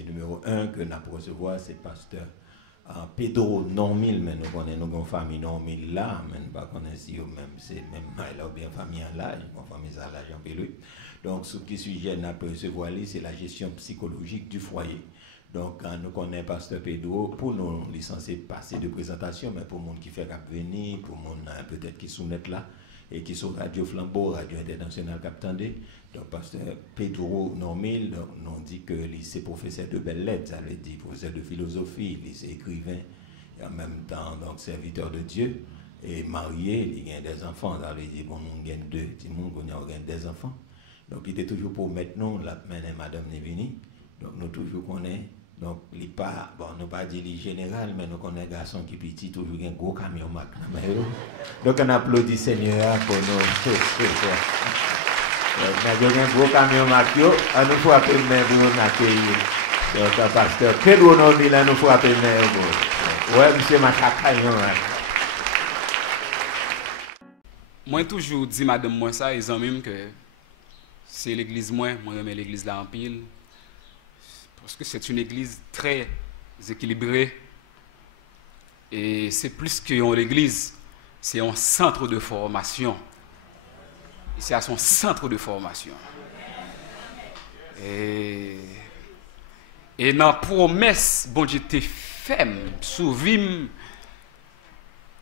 dossier numéro 1 que nous avons recevoir, c'est pasteur Pedro Normil, mais nous connaissons une famille Normil là, mais nous ne connaissons pas si même, c'est même là ou bien famille en l'âge, famille à l'âge en Pélu. Donc, ce qui sujet nous peut recevoir, c'est la gestion psychologique du foyer. Donc, nous connaissons pasteur Pedro, pour nous, licenciés passer de présentation, mais pour les gens qui font venir, pour les gens peut-être qui sont net là, et qui sont Radio Flambeau, Radio Internationale Captandé. Donc, pasteur Pedro Normil, nous dit que c'est professeur de belles lettres, ça veut dire professeur de philosophie, c'est écrivain, et en même temps, donc, serviteur de Dieu, et marié, il a des enfants, ça veut dire, bon, nous avons deux, on a des enfants. Donc, il était toujours pour maintenant, la madame Nevini, donc, nous toujours connaissons. Donc, il pas, bon, nous pas dit général, mais nous connaissons un garçon qui petit, toujours un gros camion Mac. Donc, on applaudit Seigneur pour nous. Nous avons un gros camion Mac, on nous faut appeler main pour nous accueillir. Donc, pasteur Pedro Normil, nous faut appeler main. Ouais, monsieur Macacaillon. Moi, toujours dit, madame, moi, ça, ils ont même que c'est l'église, moi, j'aime l'église là en pile. Parce que c'est une église très équilibrée. Et c'est plus qu'une église, c'est un centre de formation. Et c'est à son centre de formation. Et dans la promesse, bon Dieu te fait, souvent,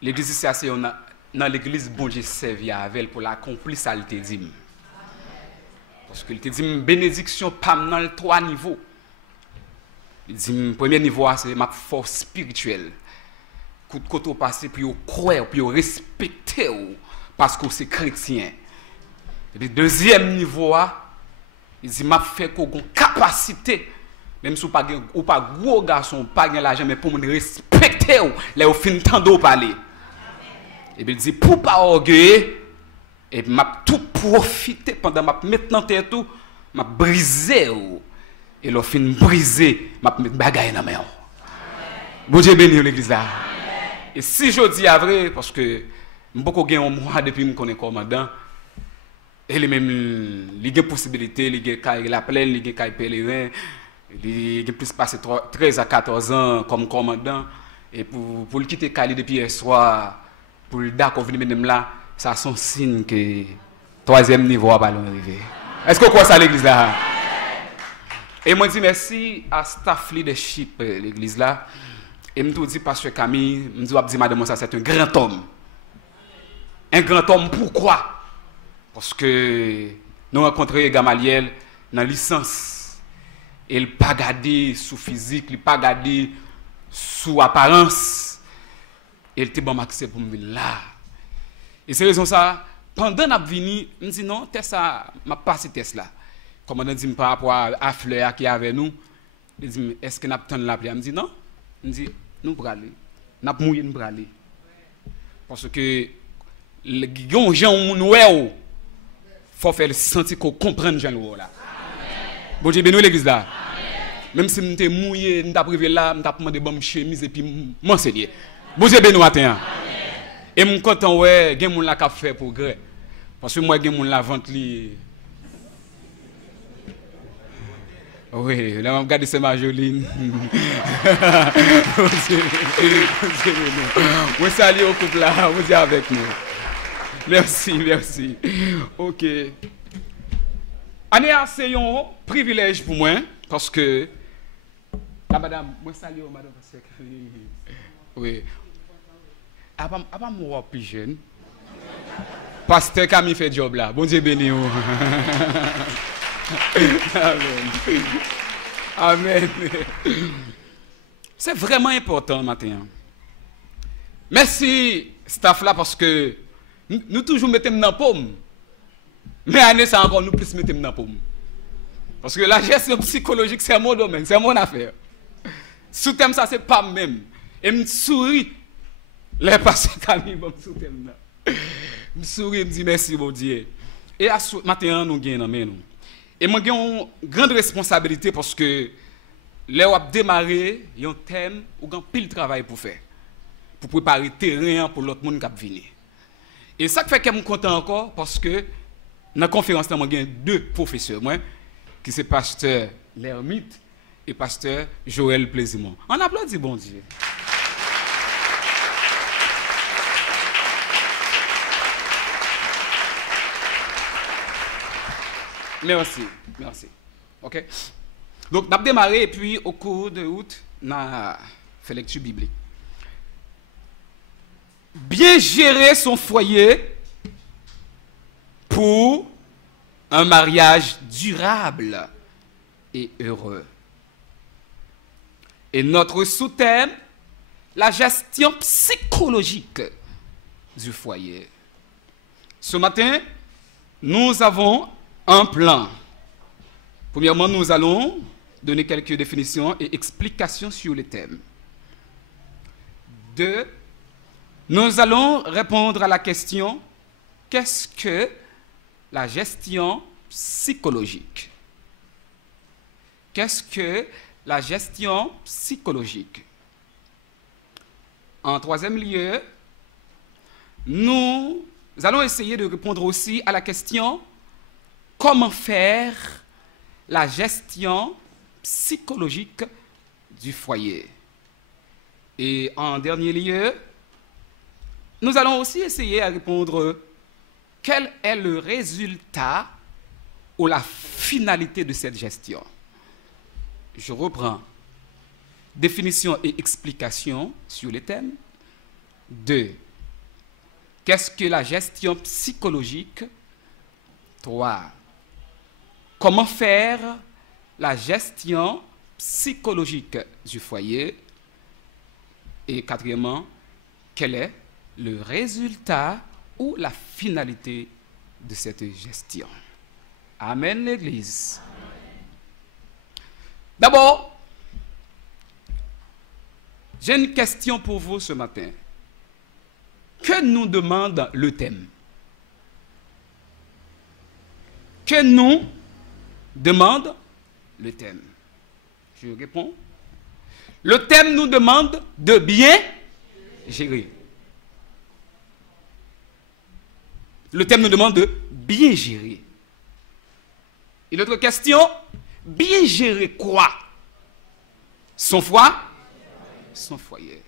l'église, c'est assez, dans l'église, bon Dieu servi avec elle pour l'accomplir ça, il te dit. Parce qu'il te dit, bénédiction, pas dans les 3 niveaux. Il dit, le premier niveau, c'est ma force spirituelle. Coup de côté passé, puis croire, puis respecter, parce que c'est chrétien. Et le deuxième niveau, il dit, m'a fait qu'on ait capacité, même si vous n'avez pas gros garçon, pas l'argent, mais pour me respecter, là, au fin temps de parler. Et puis il dit, pour ne pas orgueiller, et m'a tout profité pendant ma mettre dans tête tout, m'a brisé. Et le fin brisé, m'a mettre bagaille dans main. Bon Dieu béni l'église là. Et si je dis à vrai, parce que beaucoup gagne un mois depuis que je connais commandant, et les mêmes, il y a possibilité, il y a la plaine, il y a pèlerin, il y a plus passé 13 à 14 ans comme commandant, et pour le quitter Cali depuis hier soir, pour le d'accord venir même là, ça sont signe que 3e niveau à ballon arrivé. Est-ce que vous croyez ça l'église là? Et moi dis merci à staff leadership l'église là. Et me dit pasteur Camille, me dit madame ça c'est un grand homme. Un grand homme pourquoi? Parce que nous rencontré Gamaliel dans licence. Il pas gardé sous physique, il pas gardé sous apparence. Il était bon accès pour me là. Et c'est raison ça, pendant que je venu, je me dis non, test ça, je passé test là. Comme on dit par rapport à Fleur qui est avec nous, il dit est-ce que nous avons la pluie? Je me dis non. Je me dis nous pour aller. Nous avons mouillé pour aller. Parce que les gens il faut faire sentir qu'on comprend les gens là. Bon Dieu béni l'église là. Même si nous sommes mouillés, nous avons privé là, nous avons demandé bonne chemise et puis m'enseigner. Bon Dieu béni matin. Et je suis content, ouais, il y a des gens qui ont fait progrès. Parce que moi, il y a des gens qui ont vente. Oui, là, je regarde c'est Marjoline. Moi, salut au couple là, vous êtes avec nous. Merci, merci. Ok. C'est un privilège pour moi, parce que. Ah, madame, moi, salut au madame. Oui. Avant moi plus jeune, pasteur Camille fait job là. Bon Dieu béni. Amen. Amen. C'est vraiment important matin. Merci staff là parce que nous toujours mettons dans la pomme. Mais année ça encore nous plus mettons dans la pomme. Parce que la gestion psychologique c'est mon domaine, c'est mon affaire. Sous thème ça c'est pas même. Et me souris. Les pasteurs Camille bon sous thème là. Me souris me dit merci mon Dieu. Et à matin nous gagnons nous. Et moi j'ai une grande responsabilité parce que là on a démarré un thème où on a pile travail pour faire. Pour préparer le terrain pour l'autre monde qui va venir. Et ça fait que je suis content encore parce que dans la conférence, j'ai 2 professeurs, moi, qui sont pasteur L'Ermite et pasteur Joël Plaisimont. On applaudit bon Dieu. Merci, merci. OK. Donc, on a démarré et puis au cours de août, on a fait lecture biblique. Bien gérer son foyer pour un mariage durable et heureux. Et notre sous-thème, la gestion psychologique du foyer. Ce matin, nous avons un plan. Premièrement, nous allons donner quelques définitions et explications sur le thème. 2, nous allons répondre à la question, qu'est-ce que la gestion psychologique? Qu'est-ce que la gestion psychologique? En troisième lieu, nous allons essayer de répondre aussi à la question, comment faire la gestion psychologique du foyer? Et en dernier lieu, nous allons aussi essayer à répondre quel est le résultat ou la finalité de cette gestion. Je reprends. Définition et explication sur les thèmes. 2. Qu'est-ce que la gestion psychologique? 3. Comment faire la gestion psychologique du foyer? Et quatrièmement, quel est le résultat ou la finalité de cette gestion? Amen, l'Église. D'abord, j'ai une question pour vous ce matin. Que nous demande le thème? Que nous demande le thème? Je réponds. Le thème nous demande de bien gérer. Le thème nous demande de bien gérer. Et l'autre question, bien gérer quoi? Son foyer? Son foyer.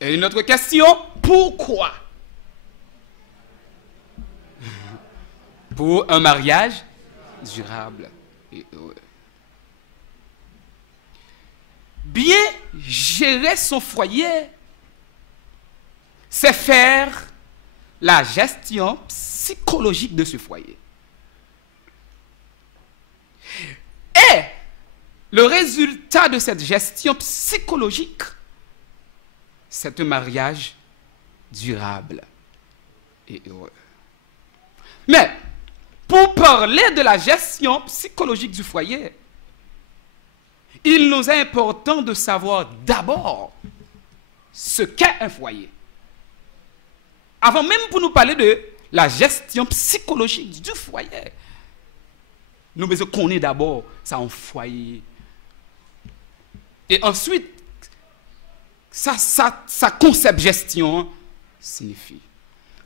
Et une autre question, pourquoi? Pour un mariage durable et heureux. Bien gérer son foyer, c'est faire la gestion psychologique de ce foyer. Et le résultat de cette gestion psychologique, c'est un mariage durable et heureux. Mais, pour parler de la gestion psychologique du foyer, il nous est important de savoir d'abord ce qu'est un foyer. Avant même pour nous parler de la gestion psychologique du foyer, nous devons connaître d'abord ça un foyer. Et ensuite, ça concept gestion signifie.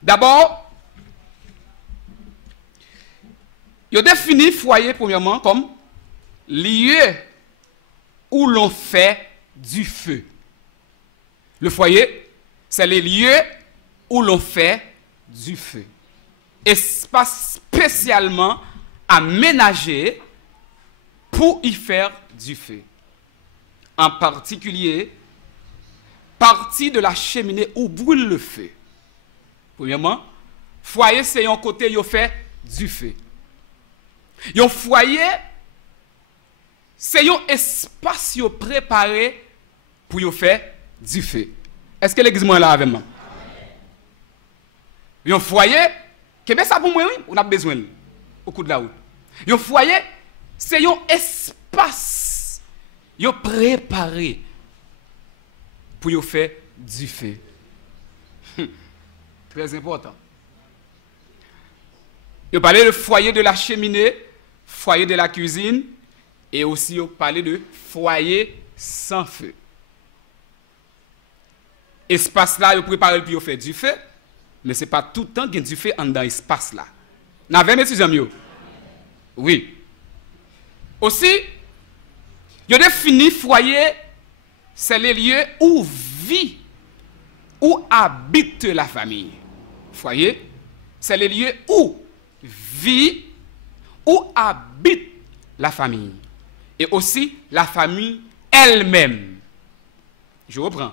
D'abord, il définit foyer premièrement comme lieu où l'on fait du feu. Le foyer, c'est les lieux où l'on fait du feu. Espace spécialement aménagé pour y faire du feu. En particulier, partie de la cheminée où brûle le feu. Premièrement, foyer, c'est un côté où fait du feu. Un foyer, c'est un espace préparé pour y faire du feu. Est-ce que l'église est là avec moi? Un foyer, que ça pour moi, oui, on a besoin au cours de la route. Un foyer, c'est un espace préparé pour y faire du feu. Très important. Il parlait de foyer de la cheminée, foyer de la cuisine, et aussi il parlait de foyer sans feu. Espace là, il prépare pour faire du feu, mais ce n'est pas tout le temps qu'il y a du feu dans l'espace là. N'avez mes amis? Oui. Aussi, Il définit foyer, c'est les lieux où vit, où habite la famille. Foyer, c'est les lieux où vit, où habite la famille. Et aussi la famille elle-même. Je reprends.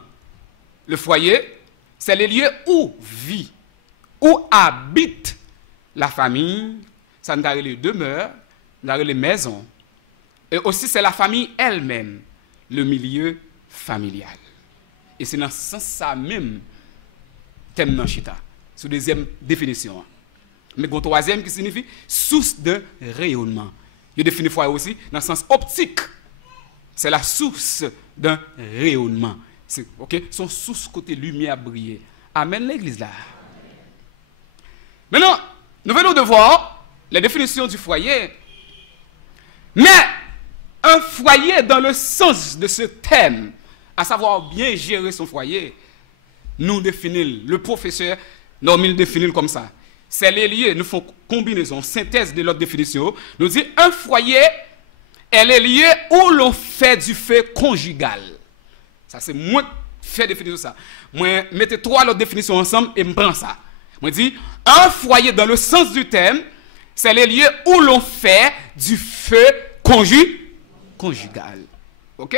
Le foyer, c'est les lieux où vit, où habite la famille. Ça nous donne les demeures, nous donne les maisons. Et aussi, c'est la famille elle-même, le milieu familial. Et c'est dans ce sens ça même, thème dans Chita. C'est la deuxième définition. Mais le troisième qui signifie source de rayonnement. Il définit foyer aussi dans le sens optique. C'est la source d'un rayonnement. C'est son source côté lumière briller. Amen l'église là. Maintenant, nous venons de voir la définition du foyer. Mais un foyer dans le sens de ce thème, à savoir bien gérer son foyer, nous définissons, le professeur Normil définit comme ça. C'est les lieux, nous faisons combinaison, synthèse de l'autre définition. Nous dit un foyer est les lieux où l'on fait du fait conjugal. Ça c'est moi fait définir ça. Moi mettez trois autres définitions ensemble et me prends ça. Moi dis un foyer dans le sens du thème, c'est les lieux où l'on fait du feu conjugal. OK?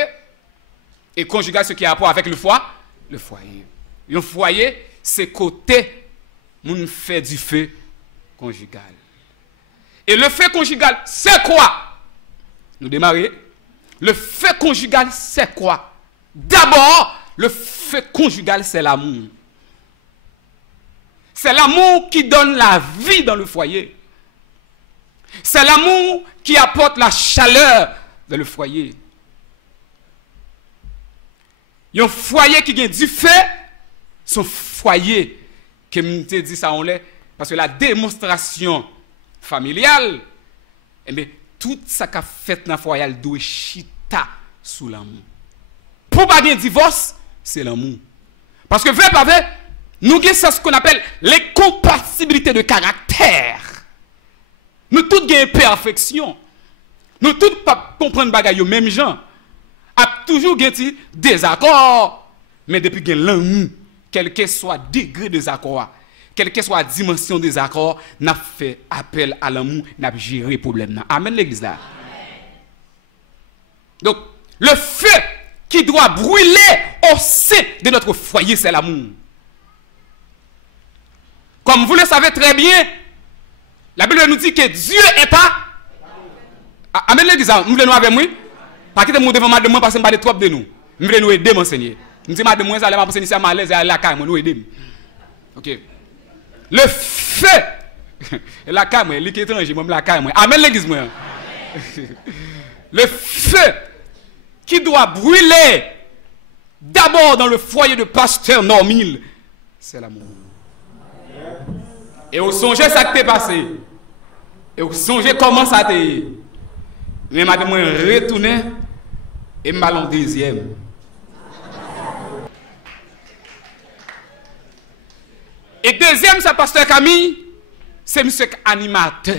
Et conjugal ce qui a rapport avec le foyer. Un foyer c'est côté on fait du feu conjugal. Et le feu conjugal, c'est quoi? Nous démarrer. Le feu conjugal, c'est quoi? D'abord, le feu conjugal, c'est l'amour. C'est l'amour qui donne la vie dans le foyer. C'est l'amour qui apporte la chaleur dans le foyer. Il y a un foyer qui gagne du feu, son foyer. Que je dit ça on l'est parce que la démonstration familiale, eh bien, tout ça qu'a fait dans le foyer doit chita sous l'amour. Pour pas gagner divorce, c'est l'amour. Parce que vrai pas vrai, nous avons ce qu'on appelle les compatibilités de caractère. Nous tous avons perfection. Nous tous pas comprendre bagaille même gens. A toujours gagné désaccord, mais depuis que l'amour, quel que soit le degré de désaccord, quelle que soit la dimension des accords, n'a fait appel à l'amour, n'a géré le problème. Amen l'église là. Donc, le feu qui doit brûler au sein de notre foyer, c'est l'amour. Comme vous le savez très bien, la Bible nous dit que Dieu est pas. Amen l'église là. Vous voulez nous avec moi? Pas quitter mon devant madame parce que je ne trop de nous. Vous voulez nous aider, m'enseigner. Je dis madame, moi, ça allait m'enseigner à malaise et à la caille, nous aider. Ok. Le feu, la caille, moi, l'équipe étranger, moi, la caille, moi. Amen l'église, moi. Le feu qui doit brûler d'abord dans le foyer de pasteur Normil, c'est l'amour. Et vous songez ça qui t'est passé. Et vous songez comment ça t'est. Mais madame, moi, retourner et m'allons en deuxième. Et deuxième, c'est pasteur Camille, c'est monsieur animateur.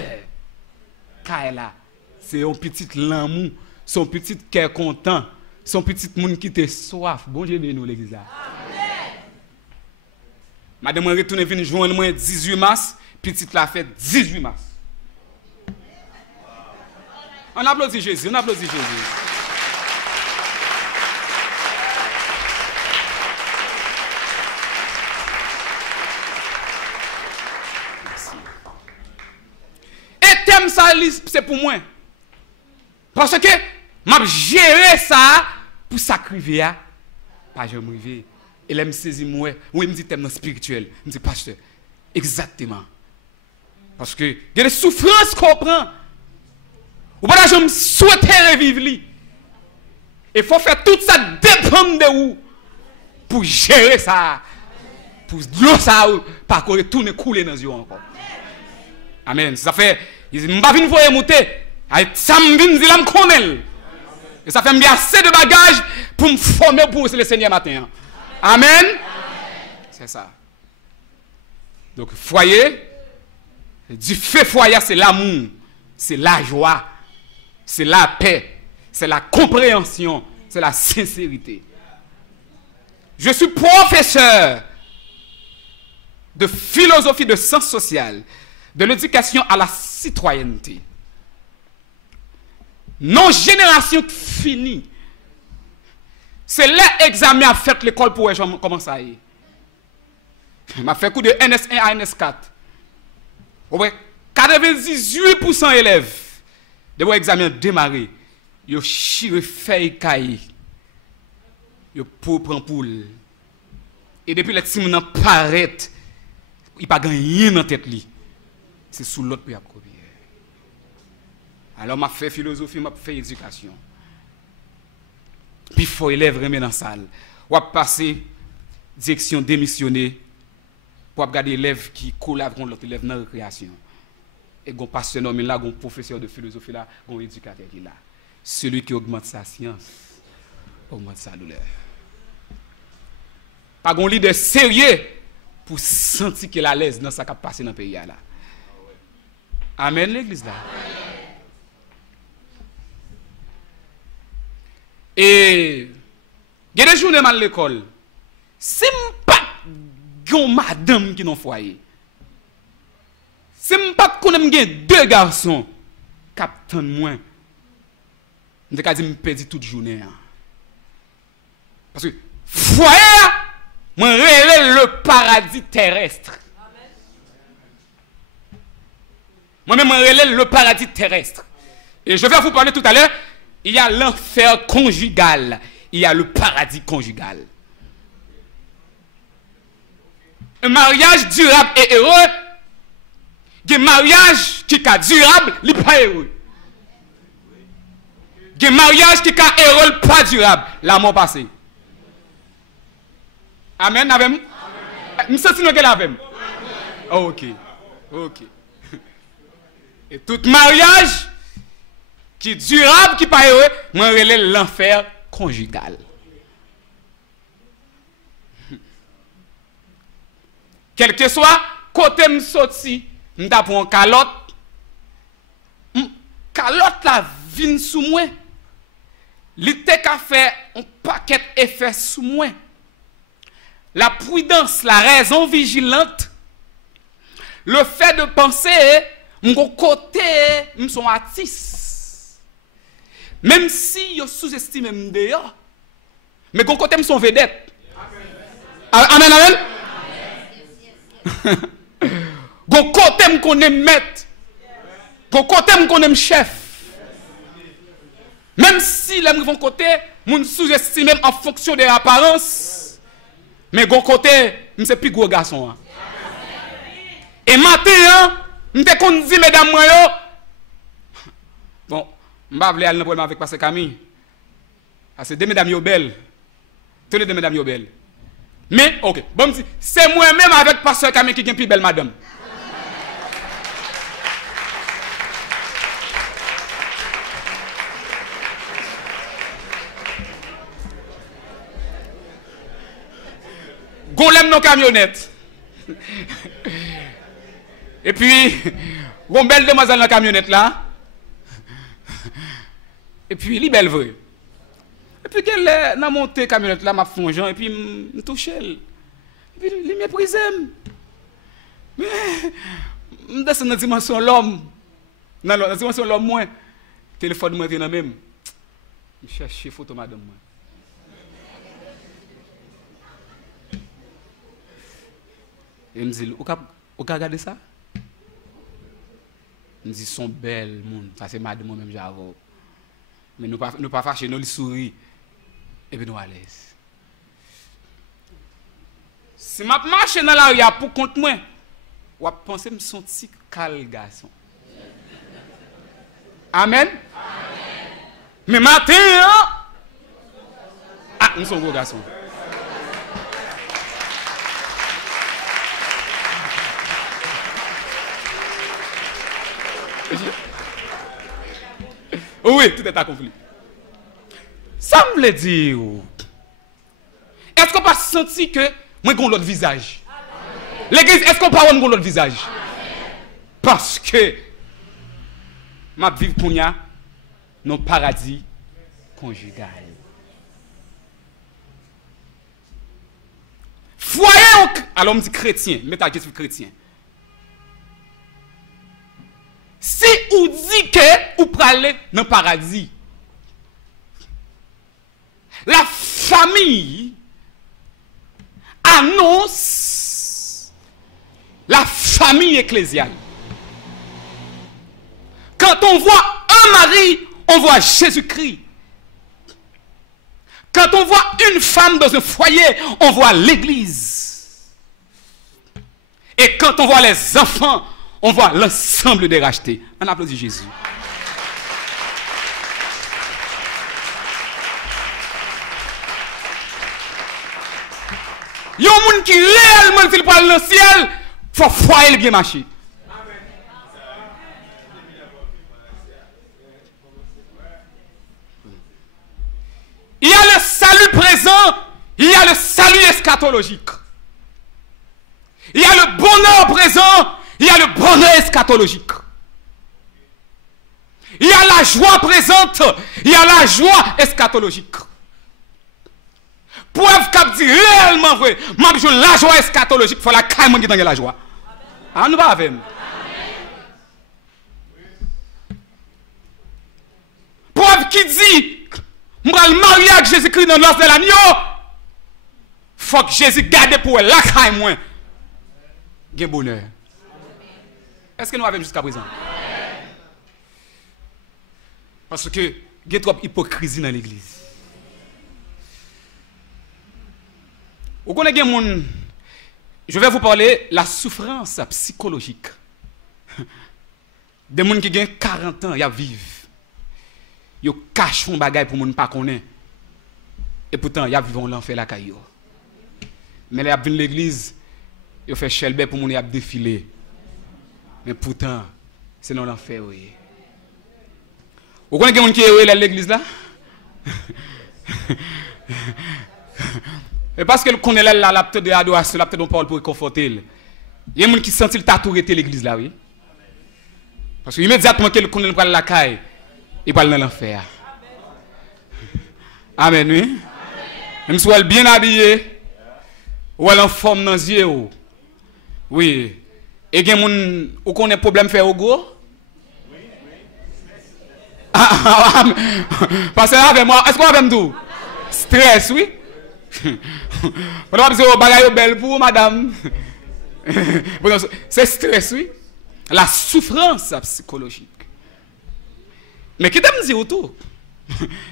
Kaela, c'est un petit l'amour, son petit cœur content, son petit monde qui te soif. Bon Dieu, nous l'église là. Madame, on retourne venir joindre moi 18 mars, petite la fête 18 mars. On applaudit Jésus, on applaudit Jésus. Ça c'est pour moi parce que m'a géré ça pour sacrifier pas je me river et là me saisi moi oui me dit thème spirituel me dit pasteur exactement parce que il y a des souffrances qu'on prend ou pas je me souhaiter revivre lui il faut faire tout ça dépend de où pour gérer ça pour l'eau ça pas qu'on retourne couler dans les yeux encore amen ça fait il dit, m'pa vinn voyer monter. Ça m'vinn dit là m'connel. Et ça fait m'bien assez de bagages pour me former pour le Seigneur matin. Amen. C'est ça. Donc foyer, du fait foyer c'est l'amour, c'est la joie, c'est la paix, c'est la compréhension, c'est la sincérité. Je suis professeur de philosophie de sciences sociales, de l'éducation à la citoyenneté. Non génération finie. C'est l'examen à faire l'école pour comment ça y est. m'a fait coup de NS1 à NS4. Ouais, 98% élèves de mon examen démarré, yo chire feuille cahier. Yo pour prendre poule. Et depuis les petits moun paraît, il pas gagné dans tête li. C'est sous l'autre pour y copier. Alors m'a fait philosophie, m'a fait éducation. Puis faut élève remet dans salle. Ou passer direction démissionner pour regarder élèves qui collaborent avec l'autre élève dans la récréation. Et gon pasteur nommé là, gon professeur de philosophie là, gon éducateur qui là. Celui qui augmente sa science augmente sa douleur. Pas gon leader sérieux pour sentir qu'il est à l'aise dans ce qui a passé dans le pays là. Amen l'église là. Et il y a des journées à l'école. Si pas gon madame qui dans foyer. Si pas connais deux garçons captain moins. Je ka di me perdu toute journée. Parce que foyer moi relève le paradis terrestre. Moi-même relève le paradis terrestre. Et je vais vous parler tout à l'heure. Il y a l'enfer conjugal. Il y a le paradis conjugal. Un mariage durable et heureux. Un mariage qui est durable, il n'est pas heureux. Un mariage qui est heureux, pas durable, la mort passée. Amen, amen. Je sens que vous avez. Ok. Ok. Et tout mariage qui est durable, qui n'est pas heureux, moi, relève l'enfer conjugal. Quel que soit, côté me sorti, je prends une calotte. Calotte la vine sous moi. L'été qu'a fait un paquet effet sous moi. La prudence, la raison vigilante, le fait de penser, mon côté, je suis artiste. Même si je sous-estime mon dehors, mais mon côté, je suis vedette. Amen, amen. Mon côté, je connais maître. Mon côté, je connais chef. Même si les mon côté, je sous-estime en fonction de l'apparence, mais mon côté, je suis plus gros garçon. Et maintenant, je te dis, mesdames, bon, je ne vais pas aller dans problème avec Pasteur Camille. Parce que deux mesdames sont belles. Tous les deux mesdames sont belles. Mais, ok, bon, c'est moi-même avec Pasteur Camille qui est plus belle madame. Golem nos camionnettes. Et puis, une belle demoiselle dans la camionnette là. Et puis, elle est belle vraie. Et puis, qu'elle est dans montée camionnette là, m'a fongeant, et puis, me touche elle. Et puis, elle méprise. Mais, je descends dans la dimension de l'homme. Dans la dimension de l'homme, moi. Téléphone, moi, dans même. Je cherche une photo, madame. Moi. Et me dit, vous pouvez regarder ça? Me dit, sont belles, monde. Ça c'est madame moi-même j'avoue. Mais nous pas fâchés, nous souris. Et puis nous à l'aise. Si je marche dans la rue pour compte moi, vous pensez que je suis un petit cal garçon. Amen? Amen. Mais matin, ah, nous sommes gros garçons. Oui, tout est accompli. Ça me veut dire, est-ce qu'on pas senti que moi j'ai l'autre visage? L'église, est-ce qu'on pas avoir l'autre visage? Parce que ma vie pour nous, nos paradis conjugale. Foyer, alors on dit chrétien, mettez à Jésus chrétien. Si vous dit que vous parlez dans le paradis, la famille annonce la famille ecclésiale. Quand on voit un mari, on voit Jésus-Christ. Quand on voit une femme dans un foyer, on voit l'église. Et quand on voit les enfants, on voit l'ensemble des rachetés. On applaudit Jésus. Il y a un monde qui réellement s'il parle dans le ciel, il faut foyer bien marcher. Il y a le salut présent, il y a le salut eschatologique. Il y a le bonheur présent, il y a le bonheur eschatologique. Il y a la joie présente, il y a la joie eschatologique. Preuve qu'a dit réellement vrai, moi je la joie eschatologique, il faut la caille qui dans la joie. Ah, nous pas avec. Preuve qui dit moi le mariage avec Jésus-Christ dans l'os de l'agneau. Faut que Jésus garde pour elle la caille moins. Gain bonheur. Est-ce que nous avons jusqu'à présent? Parce que il y a trop d'hypocrisie dans l'église. Vous connaissez mon... Je vais vous parler de la souffrance psychologique. Des gens qui ont 40 ans, ils vivent. Ils cachent un bagage pour les gens ne pas connaître. Et pourtant, ils vivent l'enfer la caillou. Mais ils viennent l'église, ils font chelbe pour les gens défiler. Mais pourtant, c'est dans l'enfer. Oui. Vous connaissez des gens qui sont à l'église là? Et parce que connaît la peut-être de adoration, la peut-être on parle pour conforter. Il y a des gens qui sentent le tatoué l'église là, oui. Parce que immédiatement qu'il connaît la caille, il parle dans l'enfer. Amen, oui. Même si elle est bien habillée, ou elle est en forme dans les yeux. Oui. Et il y a des gens qui connaissent le problème faire au gros. Parce que avec moi, est-ce qu'on a même tout? Stress, oui. On va dire bagaille belle pour madame. C'est stress, oui. La souffrance psychologique. Mais qui t'aime dire autour?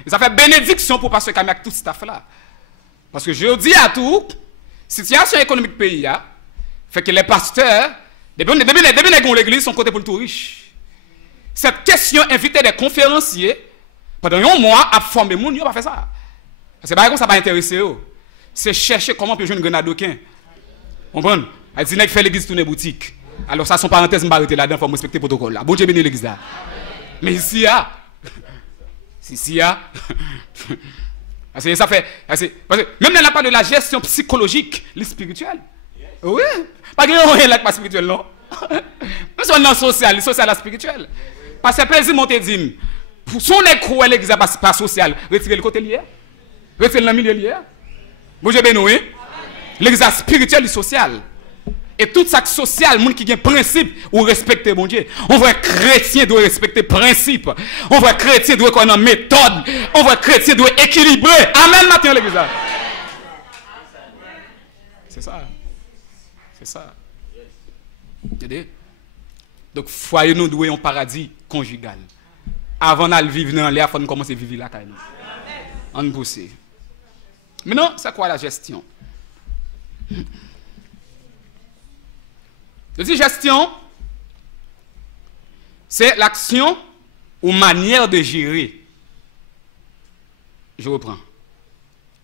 Ça fait bénédiction pour passer avec tout ce staff là. Parce que je dis à tout, situation économique pays fait que les pasteurs, depuis l'église sont côté pour le tout riche. Cette question inviter des conférenciers pendant un mois à former les gens, ils n'ont pas fait ça. Parce que par exemple, ça va intéresser eux. C'est chercher comment peut jouer une grenadouquin. Vous comprenez? Elle dit qu'il fait l'église tourner boutique. Alors ça, son parenthèse, je vais arrêter là-dedans, il faut respecter le protocole là. Bon Dieu bénit l'église là. Mais ici, ça fait. Parce que même là, on pas de la gestion psychologique, les spirituelle. Oui. Pas que rien là pas spirituel, non. Nous sommes dans le social et spirituel. Parce que plaisir monter dit, pour son écrou l'église pas social, retirer le côté lié. Retirer le milieu lié. Bon Dieu béni, oui. L'église spirituelle et sociale. Et tout ça social, les gens qui ont un principe ou respecter bon Dieu. On voit chrétien doit respecter principe. On voit chrétien doit connaître méthode. On voit chrétien doit équilibrer. Amen matin l'église. C'est ça. C'est ça. Donc foyer nous doit un paradis conjugal. Avant d'aller vivre dans l'air, il faut commencer à vivre là quand même. On pousse. Maintenant, c'est quoi la gestion? Je dis gestion, c'est l'action ou manière de gérer. Je reprends.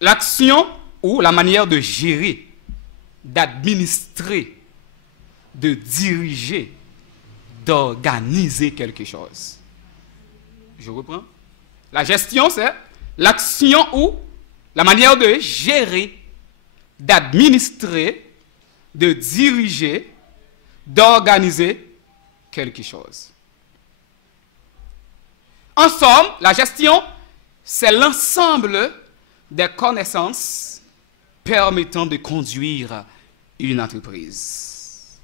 L'action ou la manière de gérer, d'administrer, de diriger, d'organiser quelque chose. Je reprends. La gestion, c'est l'action ou la manière de gérer, d'administrer, de diriger, d'organiser quelque chose. En somme, la gestion, c'est l'ensemble des connaissances permettant de conduire une entreprise.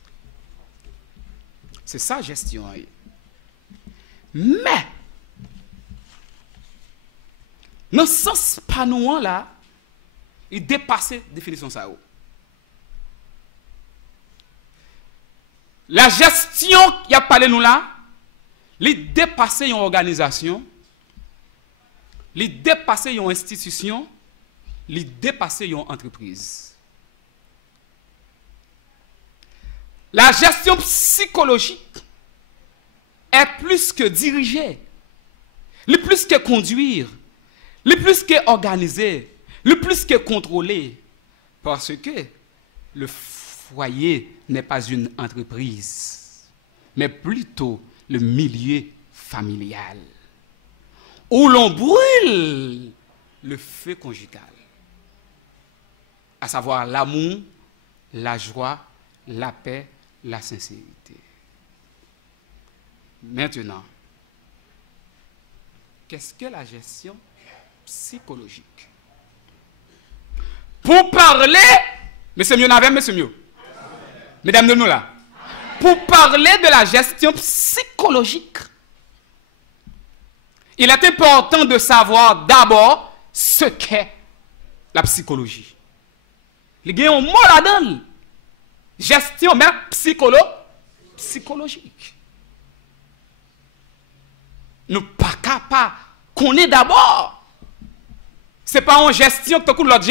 C'est ça, gestion. Mais, dans ce sens panouant là, il dépasse la définition ça. La gestion qui a parlé nous là, il dépasse une organisation, il dépasse une institution, il dépasse une entreprise. La gestion psychologique est plus que diriger, le plus que conduire, le plus que organiser, le plus que contrôler. Parce que le foyer n'est pas une entreprise, mais plutôt le milieu familial, où l'on brûle le feu conjugal, à savoir l'amour, la joie, la paix, la sincérité. Maintenant, qu'est-ce que la gestion psychologique? Pour parler, monsieur mieux n'avait, monsieur mieux. Mesdames de nous là. Pour parler de la gestion psychologique, il est important de savoir d'abord ce qu'est la psychologie. Il y a un mot là-dedans. Gestion même psychologique. Nous pas capables qu'on est d'abord. Ce n'est pas en gestion que tu l'autre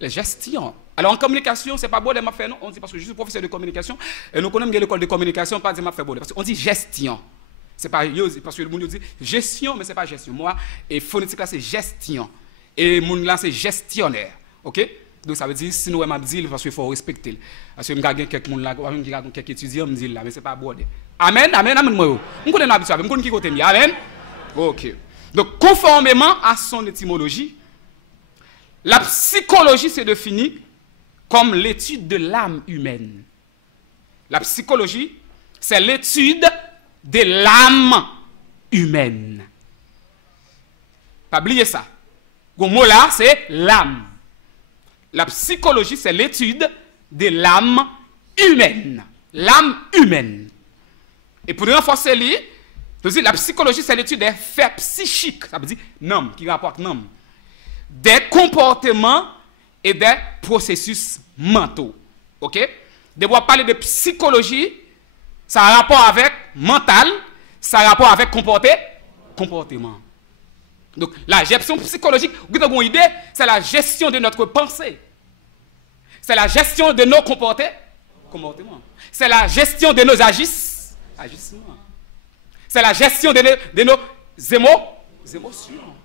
la gestion. Alors en communication, ce n'est pas beau de m'a faire non, on dit parce que je suis professeur de communication et nous connaissons bien l'école de communication, pas de m'a faire beau parce qu'on dit gestion. C'est pas parce que le monde dit gestion mais c'est pas gestion. Moi et phonétique là c'est gestion et monde là c'est gestionnaire. OK? Donc ça veut dire si nous m'a dit parce qu'il faut respecter parce que m'ga quelques monde là quelques étudiants me dit là mais c'est pas beau. Amen, amen, amen moi. On connaît l'habitude, on connaît qui côté bien. Amen. OK. Donc conformément à son étymologie, la psychologie se définit comme l'étude de l'âme humaine. La psychologie, c'est l'étude de l'âme humaine. Pas oublier ça. Le mot là, c'est l'âme. La psychologie, c'est l'étude de l'âme humaine. L'âme humaine. Et pour renforcer la psychologie, c'est l'étude des faits psychiques. Ça veut dire nom, qui rapporte nom. Des comportements et des processus mentaux. OK? De voir parler de psychologie, ça a rapport avec mental, ça a rapport avec comportement. Donc, la gestion psychologique, vous avez une idée, c'est la gestion de notre pensée. C'est la gestion de nos comportements. C'est la gestion de nos agissements. C'est la gestion de nos émotions.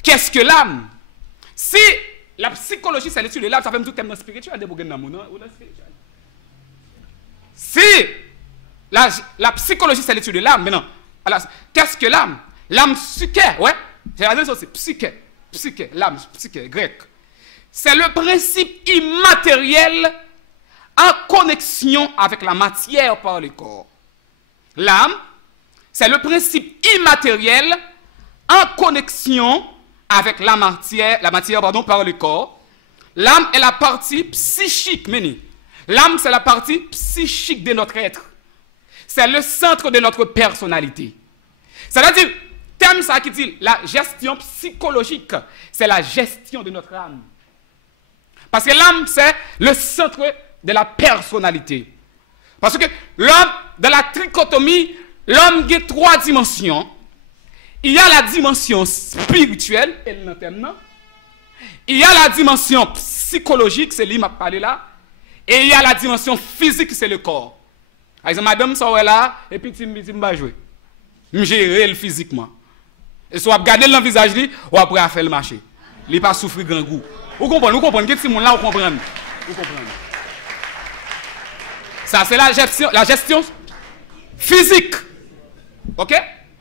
Qu'est-ce que l'âme? Si la psychologie, c'est l'étude de l'âme, ça fait tout thème spirituel. Si la psychologie, c'est l'étude de l'âme, maintenant, qu'est-ce que l'âme? L'âme psyché, ouais. C'est psyché, l'âme psyché, grec. C'est le principe immatériel en connexion avec la matière par le corps. L'âme, c'est le principe immatériel en connexion avec la matière par le corps. L'âme est la partie psychique. L'âme, c'est la partie psychique de notre être. C'est le centre de notre personnalité. C'est-à-dire, thème ça qui dit la gestion psychologique, c'est la gestion de notre âme. Parce que l'âme, c'est le centre de la personnalité. Parce que l'homme, dans la trichotomie, l'homme a 3 dimensions. Il y a la dimension spirituelle, il y a la dimension psychologique, c'est lui qui m'a parlé là, et il y a la dimension physique, c'est le corps. Par exemple, madame, ça est là, et puis tu me jouer. Je gère physiquement. Et soit regarder le visage, ou après faire le marché. Il n'est pas souffrir grand goût. Vous comprenez, qu'est-ce que là, vous comprenez? Ça, c'est la gestion physique. OK?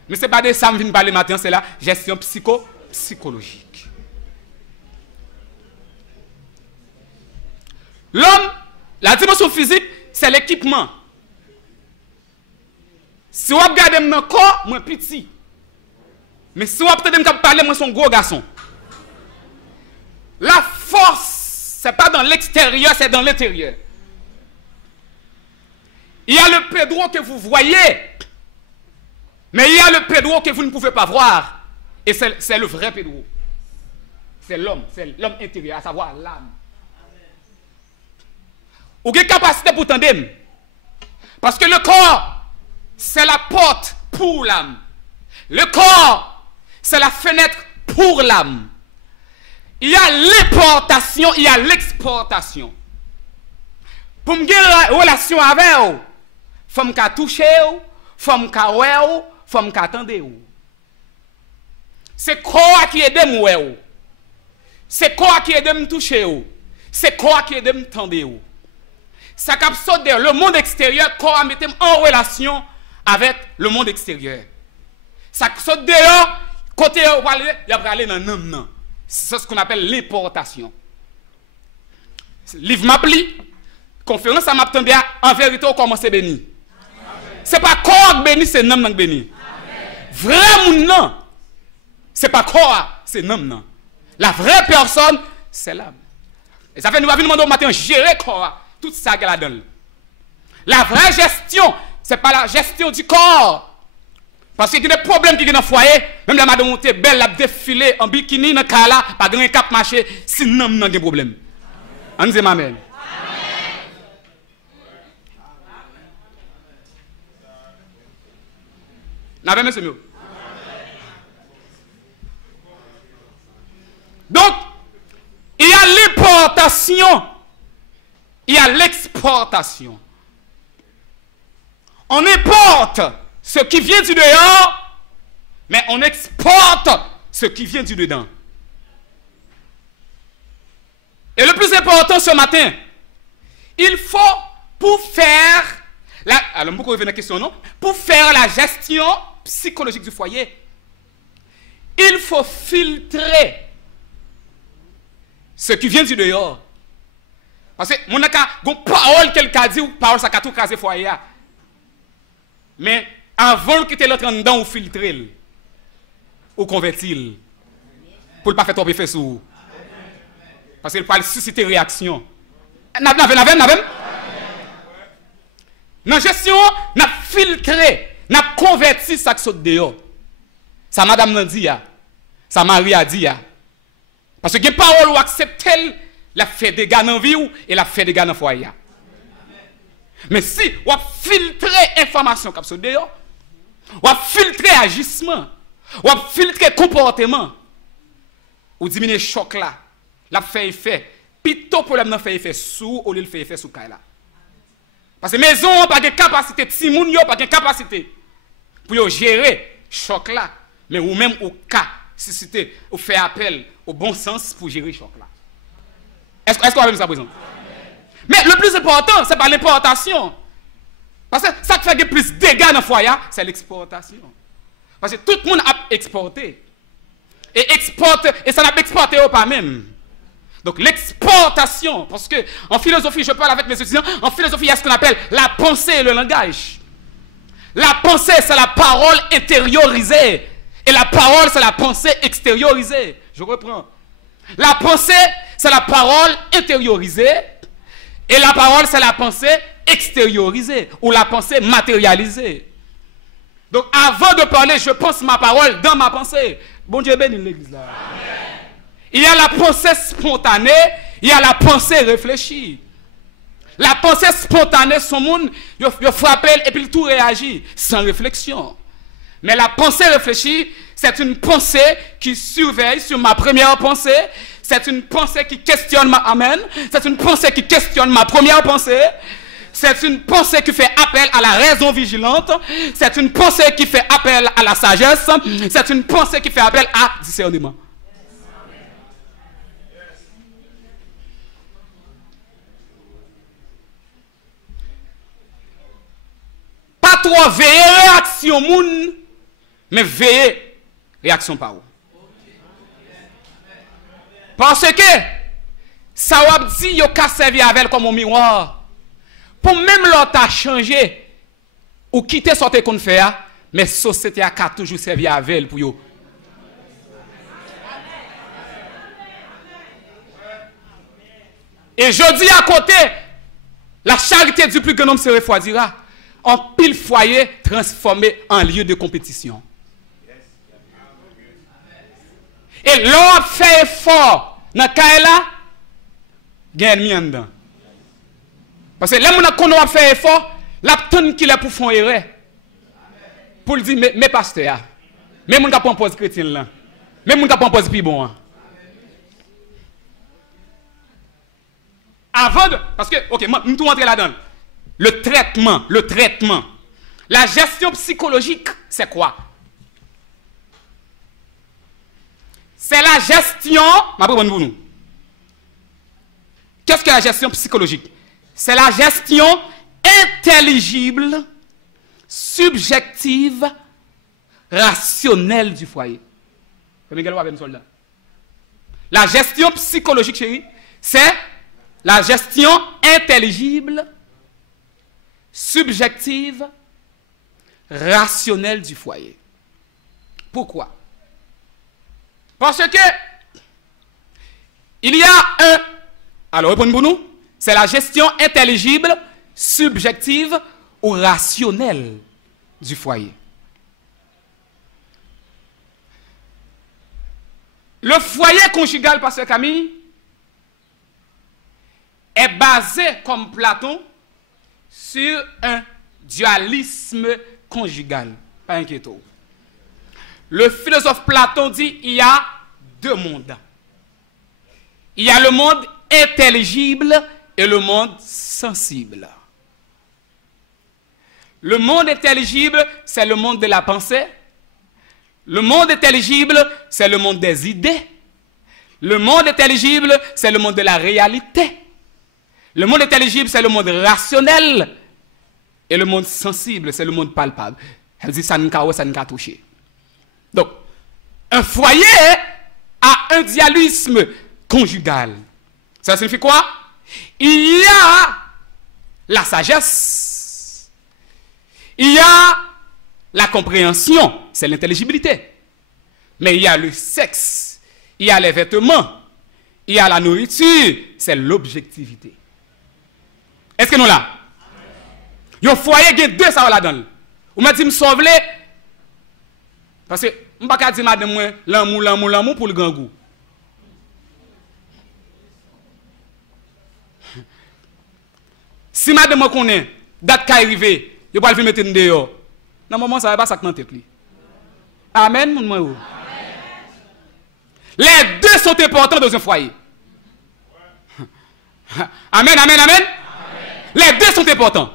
Mais ce n'est pas de ça que je viens parler maintenant, c'est la gestion psychologique. L'homme, la dimension physique, c'est l'équipement. Si vous regardez mon corps, moi petit. Mais si vous avez parler, moi, son gros garçon. La force, ce n'est pas dans l'extérieur, c'est dans l'intérieur. Il y a le Pedro que vous voyez, mais il y a le Pedro que vous ne pouvez pas voir. Et c'est le vrai Pedro. C'est l'homme intérieur, à savoir l'âme. Ou quelle capacité pour tendre? Parce que le corps, c'est la porte pour l'âme. Le corps, c'est la fenêtre pour l'âme. Il y a l'importation, il y a l'exportation. Pour me faire une relation avec vous, il faut me toucher, il faut me voir, il faut me attendre. C'est le corps qui aide moi. C'est le corps qui aide me toucher. C'est le corps qui aide me tendre. Ça capte le monde extérieur, le corps met en relation avec le monde extérieur. Ça saute dehors, côté il y a aller dans non. C'est ce qu'on appelle l'importation. Livre m'appli, conférence à m'attendait en vérité au commencer béni. C'est pas corps béni, c'est nom qui béni. Vrai moun non. C'est pas corps, c'est nom non. La vraie personne, c'est l'âme. Et ça fait nous avons demandé au matin gérer corps, tout ça qu'elle a donné. La vraie gestion, c'est pas la gestion du corps. Parce qu'il y a des problèmes qui sont dans le foyer, même la madame est belle, elle a défilé en bikini dans le cas là, pas de cap marché, sinon il y a des problèmes. On dit amen. Amen, monsieur. Donc, il y a l'importation, il y a l'exportation. On importe ce qui vient du dehors, mais on exporte ce qui vient du dedans. Et le plus important ce matin, il faut, pour faire, alors beaucoup revenir à la question, non? Pour faire la gestion psychologique du foyer, il faut filtrer ce qui vient du dehors. Parce que mon parole quelqu'un dit ou parole ça a tout casé foyer. Mais avant de quitter l'autre en dedans, ou filtrer, ou convertir, pour ne pas faire trop effet sur vous. Parce qu'il peut susciter réaction. Dans la gestion, on a filtré, on a converti ça qui saute dehors. Ça madame l'a dit, ça Marie a dit. Parce que les paroles ou accepter la fait des gars dans la vie et la fait des gars dans le foyer. Mais si on filtre information comme ça dehors, on filtre agissement, on filtre comportement, on diminue le choc là, la fait effet, plutôt problème n'a fait effet sous au lieu de faire effet sous là. Parce que maison n'a pas de capacité, petit moun yo pas de capacité pour gérer choc là, mais ou même au cas susciter ou faire appel au bon sens pour gérer choc là. Est-ce qu'on a vu ça présent? Mais le plus important, ce n'est pas l'importation. Parce que ça qui fait plus de dégâts dans le foyer, c'est l'exportation. Parce que tout le monde a exporté. Et exporte, et ça n'a pas exporté au pas même. Donc l'exportation, parce que en philosophie, je parle avec mes étudiants, en philosophie, il y a ce qu'on appelle la pensée et le langage. La pensée, c'est la parole intériorisée. Et la parole, c'est la pensée extériorisée. Je reprends. La pensée, c'est la parole intériorisée. Et la parole, c'est la pensée extériorisée ou la pensée matérialisée. Donc, avant de parler, je pense ma parole dans ma pensée. Bon Dieu bénisse l'église là. Amen. Il y a la pensée spontanée, il y a la pensée réfléchie. La pensée spontanée, son monde, il frappe et puis tout réagit sans réflexion. Mais la pensée réfléchie, c'est une pensée qui surveille sur ma première pensée. C'est une pensée qui questionne ma amen. C'est une pensée qui questionne ma première pensée. C'est une pensée qui fait appel à la raison vigilante. C'est une pensée qui fait appel à la sagesse. C'est une pensée qui fait appel à discernement. Pas trop veiller réaction moun, mais veiller réaction par où. Parce que ça va dire yo ka servi avec comme un miroir. Pour même l'autre a changé ou quitter sorte qu'on fait, mais société a toujours servi avec pour yo. Et je dis à côté, la charité du plus grand homme se refroidira. En pile foyer transformé en lieu de compétition. Et l'on fait effort dans Kaela, gagne ennemi en dedans. Parce que là, on a fait effort, la tonne qui est pour faire erreur. Pour le dire, mais pasteur, mais mon pas pose chrétien là, mais mon pas pose plus bon. Avant de, parce que, ok, nous tout rentrer là-dedans. Le traitement. La gestion psychologique, c'est quoi? C'est la gestion, qu'est-ce que la gestion psychologique? C'est la gestion intelligible, subjective, rationnelle du foyer. La gestion psychologique, chérie, c'est la gestion intelligible, subjective, rationnelle du foyer. Pourquoi? Parce que il y a un... Alors, répondez pour nous. C'est la gestion intelligible, subjective ou rationnelle du foyer. Le foyer conjugal, pasteur Camille, est basé, comme Platon, sur un dualisme conjugal. Pas inquiétez-vous. Le philosophe Platon dit il y a deux mondes. Il y a le monde intelligible et le monde sensible. Le monde intelligible, c'est le monde de la pensée. Le monde intelligible, c'est le monde des idées. Le monde intelligible, c'est le monde de la réalité. Le monde intelligible, c'est le monde rationnel. Et le monde sensible, c'est le monde palpable. Elle dit ça n'a pas touché. Donc, un foyer a un dualisme conjugal. Ça signifie quoi? Il y a la sagesse. Il y a la compréhension, c'est l'intelligibilité. Mais il y a le sexe, il y a les vêtements, il y a la nourriture, c'est l'objectivité. Est-ce que nous là? Il y a un foyer qui a deux ça là-dedans. Vous m'avez dit me sauver parce que je ne peux pas dire madame moi l'amour pour le grand goût. Si madame moi connaît date qui arrive, je vais le mettre dehors. Dans moment ça va pas ça dans tête. Amen mon moi. Les deux sont importants dans un foyer. Amen, amen, amen. Les deux sont importants.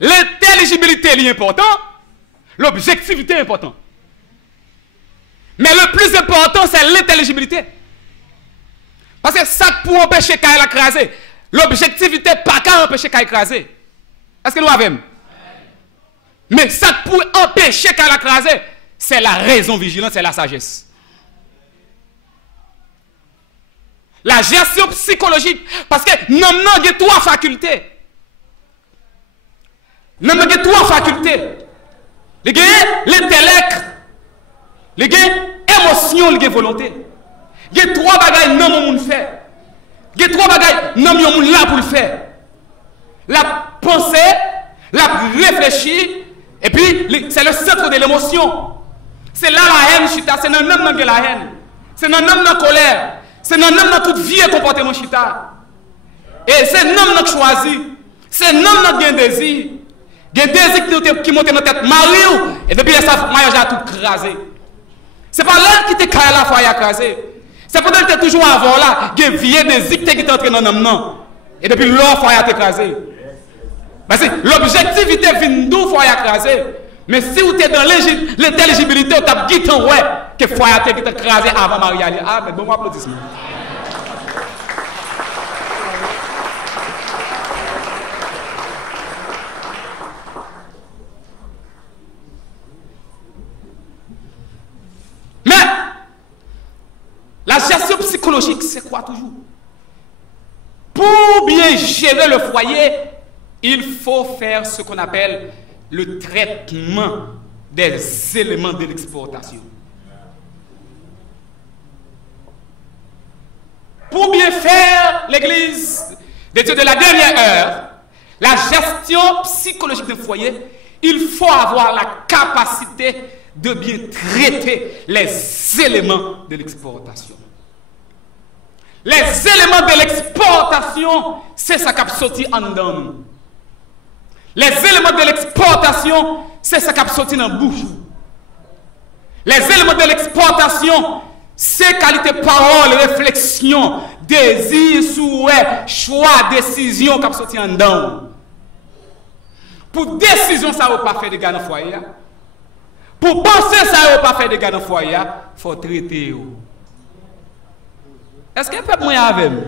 L'intelligibilité est importante, l'objectivité est importante. Mais le plus important, c'est l'intelligibilité. Parce que ça pour empêcher qu'elle écraser. L'objectivité pas qu'à empêcher qu'elle écraser. Est-ce que nous avons? Mais ça pour empêcher qu'elle écraser, c'est la raison vigilante, c'est la sagesse. La gestion psychologique, parce que nous avons trois facultés. Nous avons trois facultés. L'intellect, l'émotion, la volonté. Il y a trois bagages que nous avons fait. Il y a trois bagages que nous avons là pour le faire. La pensée, la réfléchir, et puis c'est le centre de l'émotion. C'est là la haine, chita. C'est dans l'homme qui a la haine. C'est dans l'homme qui a la colère. C'est dans l'homme qui a toute vie et comportement chita. Et c'est l'homme qui choisit. C'est l'homme qui a un désir. Il y a des désirs qui montent dans la tête, Mario, et depuis ça, mariage a tout crasé. C'est pas là qui te caille la foi écrasé. C'est pendant que tu es toujours avant là, il y a des désirs qui t'entrent dans l'homme. Et depuis l'or, foi a écrasé. Parce que l'objectivité vient d'où foi écrasé. Mais si vous êtes dans l'intelligibilité, vous avez dit que foi a écrasé avant mariage. Ah, mais bon applaudissement. Mais la gestion psychologique, c'est quoi toujours? Pour bien gérer le foyer, il faut faire ce qu'on appelle le traitement des éléments de l'exportation. Pour bien faire l'Église des dieux de la dernière heure, la gestion psychologique d'un foyer, il faut avoir la capacité de bien traiter les éléments de l'exportation. Les éléments de l'exportation, c'est ça qui a sorti en dedans. Les éléments de l'exportation, c'est ça qui a sorti dans la bouche. Les éléments de l'exportation, c'est qualité parole, réflexion, désir, souhait, choix, décision qui a sorti en dedans. Pour décision, ça ne va pas faire de gars dans le foyer. Pour penser, ça ne va pas faire de gars dans le foyer. Il faut traiter. Est-ce qu'il y a un peu moins avec moi?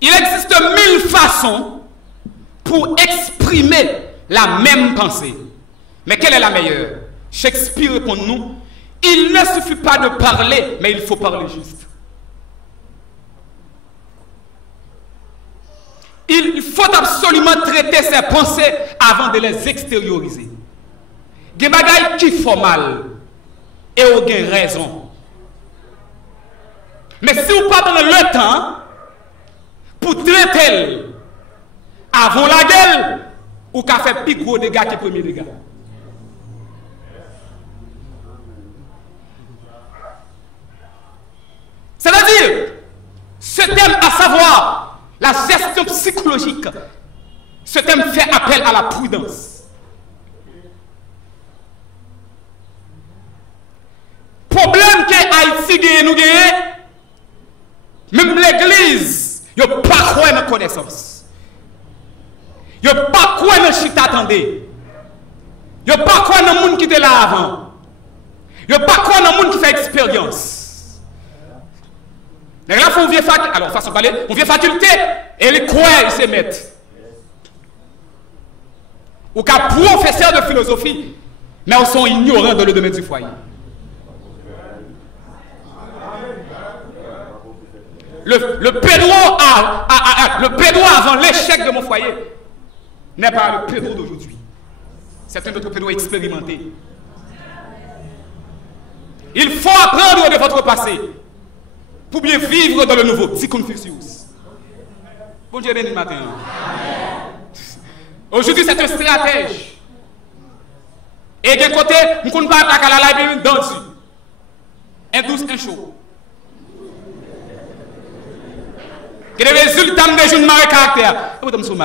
Il existe 1000 façons pour exprimer la même pensée. Mais quelle est la meilleure? Shakespeare répond-nous, il ne suffit pas de parler, mais il faut parler juste. Il faut absolument traiter ses pensées avant de les extérioriser. Il y a des choses qui font mal et vous avez raison. Mais si vous ne prenez pas le temps pour traiter avant la gueule, vous avez fait plus gros dégâts que les premiers dégâts. C'est-à-dire, ce thème à savoir la gestion psychologique, ce thème fait appel à la prudence. Problème que Haïti gagne, nous gagne, même l'église, il n'y a pas quoi de connaissance. Il n'y a pas quoi de chita attendez. Il n'y a pas quoi de monde qui était là avant. Il n'y a pas quoi de monde qui fait expérience. Là, il faut une vieille faculté. Alors, façon de parler, une vieille faculté, et les quoi ils se mettent. Ou qu'à professeur de philosophie, mais ils sont ignorants dans le domaine du foyer. Le pédro avant l'échec de mon foyer n'est pas le pédro d'aujourd'hui. C'est un autre pédro expérimenté. Il faut apprendre de votre passé pour bien vivre dans le nouveau. Petit Confucius. Bon Dieu béni matin. Aujourd'hui, c'est un stratège. Et d'un côté, nous ne pouvons pas attaquer la live dans dessus. Un douce, un chaud. Que les résultats de jeunes marquent caractère. Nous ne pouvons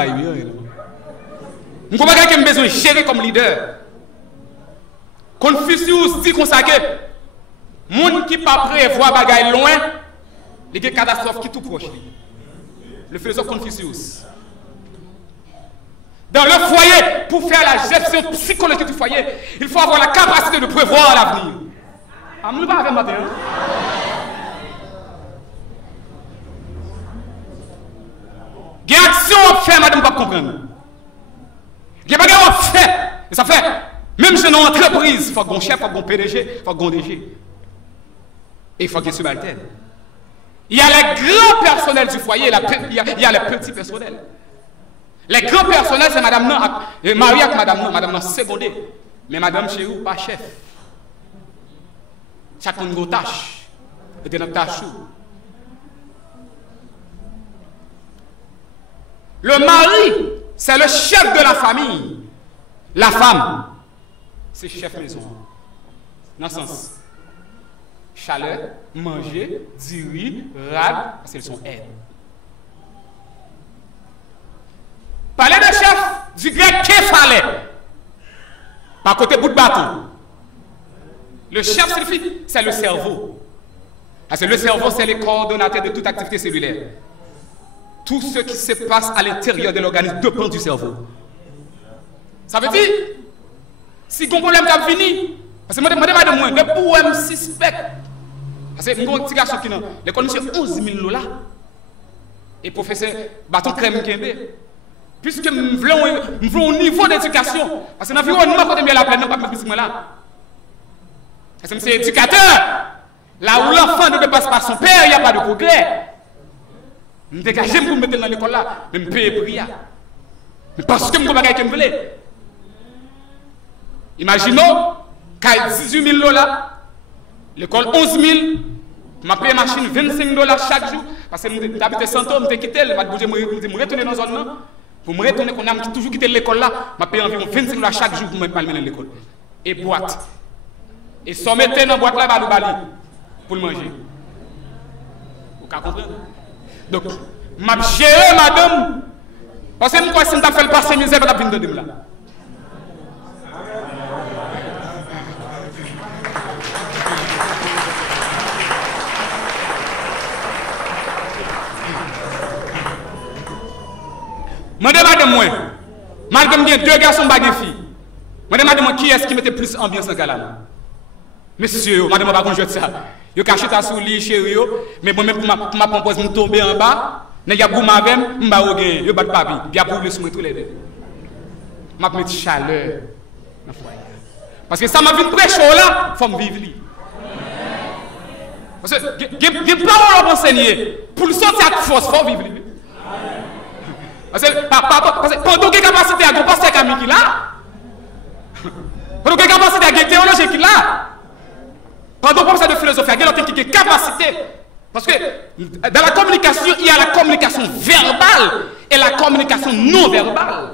pas quelqu'un besoin de gérer comme leader. Confucius dit qu'on sait que les gens qui ne pas prévoir bagaille loin, il y a des catastrophes qui sont tout proches. Le philosophe Confucius. Dans le foyer, pour faire la gestion psychologique du foyer, il faut avoir la capacité de prévoir l'avenir. Amour pas avec matin. Il y a une action à faire, madame, pas comprendre. Il y a des choses à faire. Et ça fait, même si dans une entreprise, il faut qu'on chef, il faut qu'on PDG, il faut qu'on DG. Et il faut qu'il subalterne. Il y a les grands personnels du foyer, il y a les petits personnels. Les grands personnels, c'est madame non, Marie avec madame non, secondé. Mais madame chez vous, pas chef. Chacun une tâche. Et de notre tâche. Le mari, c'est le chef de la famille. La femme, c'est chef maison. Dans ce sens. Chaleur, manger, diri, rad, parce qu'elles sont aides. Parler de chef, du grec képhale. Par côté bout de bâton. Le chef signifie, c'est le cerveau. Parce que le cerveau, c'est le coordonnateur de toute activité cellulaire. Tout ce qui se passe à l'intérieur de l'organisme dépend du cerveau. Ça veut dire, si un problème est fini, parce que moi, de moi, de pour me suspect. Parce que mon petit garçon qui n'a l'école, monsieur 11 000 $. Et professeur, bâton crème Kembe. Puisque nous voulons un niveau d'éducation. Parce que dans l'environnement, quand on est la plaine, pas plus là. Parce que c'est éducateur. Là où l'enfant ne dépasse pas son père, il n'y a pas de progrès. Je me dégage pour me mettre dans l'école là, je me paye pour rien. Mais parce que je ne peux pas quelqu'un me Imaginons qu'il y a 18 000 $, L'école 11 000, je paye machine $25 chaque jour. Parce que j'habite Santo, je quitté, je vais retourner dans la zone. Pour me retourner, on a toujours quitté l'école là, je paye environ $25 chaque jour pour me palmer dans l'école. Et boîte. Et sans mettre dans la boîte là, je vais pour le manger. Vous comprenez? Donc, je gère madame. Parce que je crois que si je fais le passer misère, je vais venir de là. Madame moi, malgré bien deux garçons et deux filles, madame qui est-ce qui mettait plus ambiance en gala? Monsieur, madame pas jouer ça. Yo caché ta sous lit chéri mais moi même pour ma compose me tomber en bas, n'a y a boum avec m'ba au gain, yo bat papi, bien pour le sous tous les deux. M'a mettre chaleur dans foyer. Parce que ça m'a vu très chaud là, faut me vivre li. Parce que j'ai pas à enseigner pour le sortir à force, faut vivre li. Parce que pendant que capacité à passer Camille qui là, pendant que capacité à théologie qui là, pendant que de philosophie, il y a une capacité. Parce que dans la communication, il y a la communication verbale et la communication non verbale.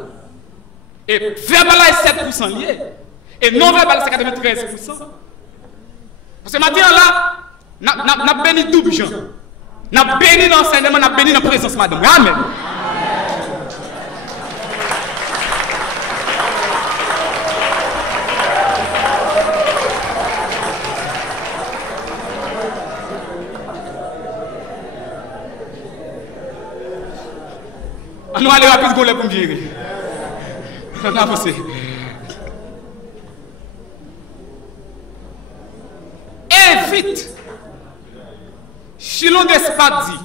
Et verbal est 7% lié. Et non verbal c'est 93%. Parce que maintenant là, n'a béni double gens. N'a béni dans l'enseignement, n'a béni dans la présence madame. Amen. Nous allons rapide pour me gérer. On a avancé. Évite. Chilon d'Espat dit,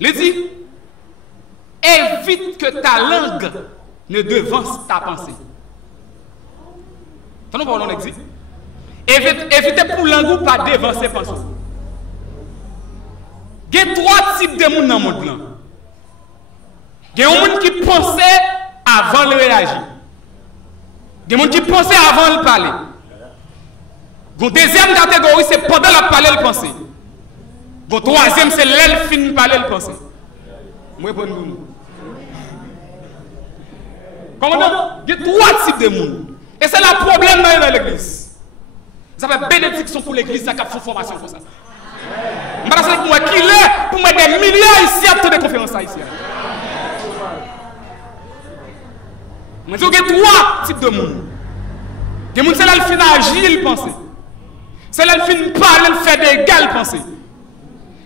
dit, évite que ta langue ne devance ta pensée. Ça nous parlons d'exit. Évitez pour langue ou pas devancer pensée. Il y a trois types de monde dans le monde blanc. Il y a des gens qui pensaient avant de réagir. Il y a des gens qui pensaient avant de parler. La deuxième catégorie, c'est pendant la parler, le penser. La troisième, c'est l'elfin de parler, le penser. Moi, je vous. Comment il y a trois types de monde. Et c'est le problème dans l'église. Ça fait bénédiction pour l'église, ça fait formation pour ça. Je pense que moi, qui est pour mettre des milliers ici à toutes les conférences ici. Mais il y a trois types de monde. Il y a des gens qui font agir, ils pensent. C'est là qui font parler, ils font des gars, ils pensent.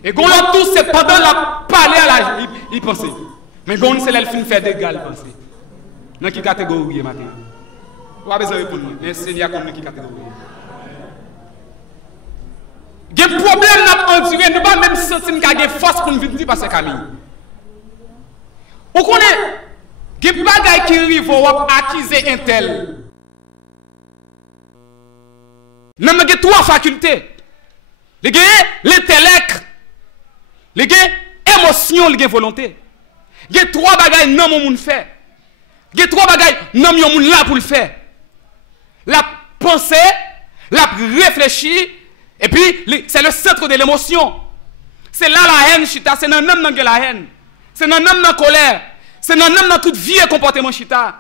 Et quand on tous, c'est pendant la parler à l'âge, ils pensent. Mais quand c'est là qui font faire des gars, ils pensent. Dans quelle catégorie, matin? Vous avez besoin de répondre. Mais c'est là comme dans quelle catégorie? Il y a un problème à enduré, nous ne pas même sentir qu'il y a une force pour nous vivre parce que Camille. Vous connaissez? Il y a des bagages qui arrivent à acquiser un tel. Il y a trois facultés. Il y a l'intellect, il y a l'émotion, il y a la volonté. Il y a trois bagages non mon fait. Il y a trois bagages non mon là pour le faire. La pensée, la réfléchir, et puis c'est le centre de l'émotion. C'est là la haine, chita, c'est dans l'homme dans la haine. C'est dans l'homme dans la colère. C'est un homme dans toute vie et comportement chita.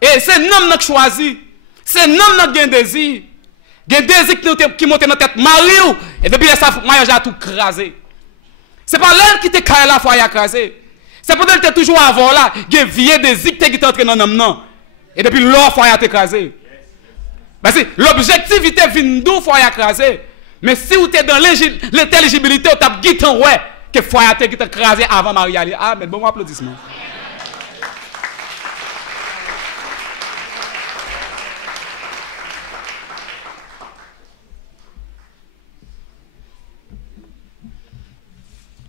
Et c'est un homme qui choisit. C'est un homme qui a un désir. Il y a un désir qui monte dans la tête. Marie, et depuis ça, mariage a tout crasé. C'est pas l'elle qui te caille la fois crasé. C'est pour elle que tu es toujours avant là. Il y a un vieux désir qui est entré dans l'homme. Et depuis l'or, fois a écrasé. L'objectivité vient d'où fois écrasé. Mais si vous êtes dans l'intelligibilité, vous avez dit ouais. Que foyer qui t'a écrasé avant Marie aller. Ah, mais bon applaudissement.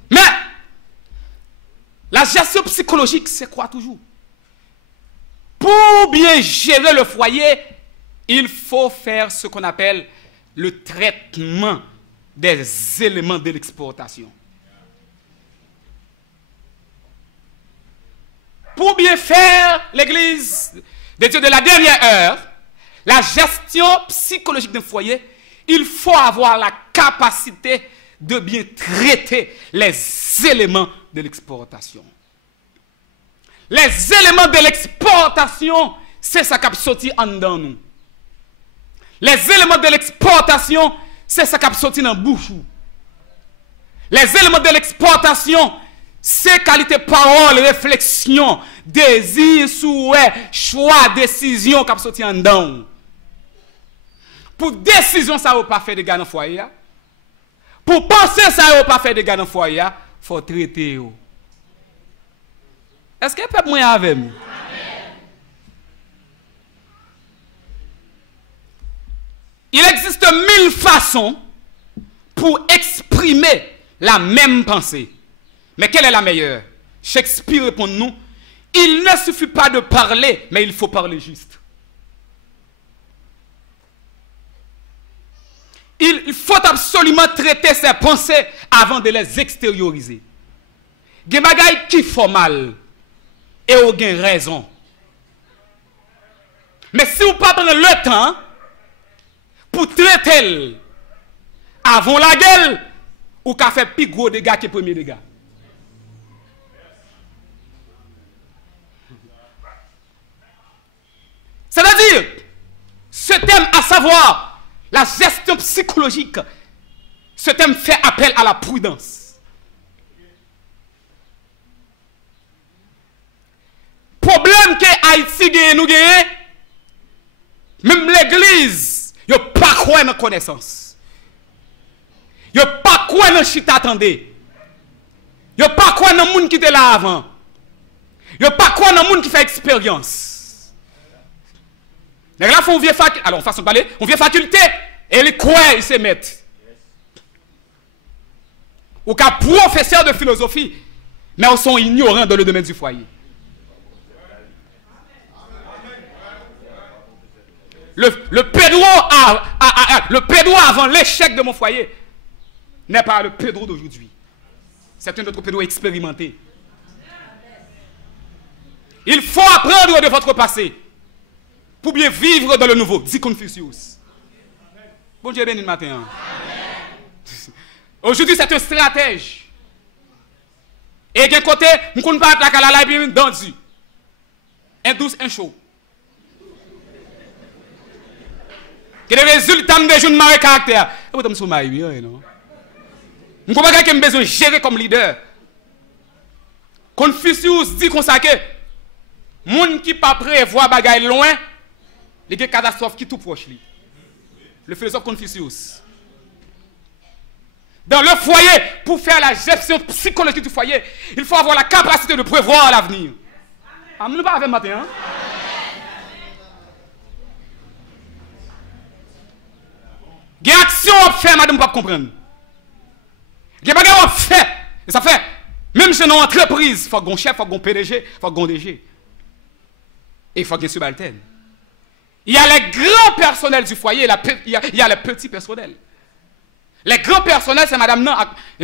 Mais la gestion psychologique, c'est quoi toujours? Pour bien gérer le foyer, il faut faire ce qu'on appelle le traitement des éléments de l'exportation. Pour bien faire l'église des dieux de la dernière heure, la gestion psychologique d'un foyer, il faut avoir la capacité de bien traiter les éléments de l'exportation. Les éléments de l'exportation, c'est ça qui a sorti en dedans nous. Les éléments de l'exportation, c'est ça qui a sorti dans la bouche. Les éléments de l'exportation, c'est qualité parole, réflexion, désir, souhait, choix, décision qui a sorti en dedans. Pour décision, ça ne va pas faire de gars dans le foyer. Pour penser, ça ne va pas faire de gars dans le foyer. Il faut traiter. Est-ce que peut moi avec moi? Il existe 1000 façons pour exprimer la même pensée. Mais quelle est la meilleure? Shakespeare répond-nous, il ne suffit pas de parler, mais il faut parler juste. Il faut absolument traiter ses pensées avant de les extérioriser. Il y a des choses qui font mal et vous avez raison. Mais si vous ne prenez pas le temps pour traiter avant la gueule, vous avez fait plus gros dégâts que les premiers dégâts. C'est-à-dire, ce thème, à savoir la gestion psychologique, ce thème fait appel à la prudence. Problème que Haïti gagne, nous gagne, même l'église, il n'y a pas quoi dans connaissance. Il n'y a pas quoi dans chita attendez. Il n'y a pas quoi dans le monde qui était là avant. Il n'y a pas quoi dans le monde qui fait expérience. Les gens font une vieille faculté, alors façon de parler, une vieille faculté, et les quoi ils se mettent. Ou qu'un professeur de philosophie, mais ils sont ignorants dans le domaine du foyer. Le Pedro avant l'échec de mon foyer n'est pas le Pedro d'aujourd'hui. C'est un autre Pedro expérimenté. Il faut apprendre de votre passé pour bien vivre dans le nouveau. Dit Confucius. Bon Dieu béni le matin. Aujourd'hui, c'est un stratège. Et d'un côté, nous ne connaissons pas la calala et puis dans du. Un douce, un chaud. Que les résultats de jeunes marquent caractère. Et vous êtes marié, non? Nous ne pouvons pas avoir besoin de gérer comme leader. Confucius dit comme ça que moun qui pas prévoit bagaille loin, il y a une catastrophe qui tout proche. Le philosophe Confucius. Dans le foyer, pour faire la gestion psychologique du foyer, il faut avoir la capacité de prévoir l'avenir. Ah, nous ne parlons pas matin. Hein? Il y a des actions à faire, madame, pour comprendre. Il y a des choses à faire. Et ça fait, même chez nos entreprises, il faut qu'on chef, il faut qu'on PDG, il faut qu'on DG. Et il faut qu'on subalterne. Il y a les grands personnels du foyer, il y a les petits personnels. Les grands personnels, c'est madame non,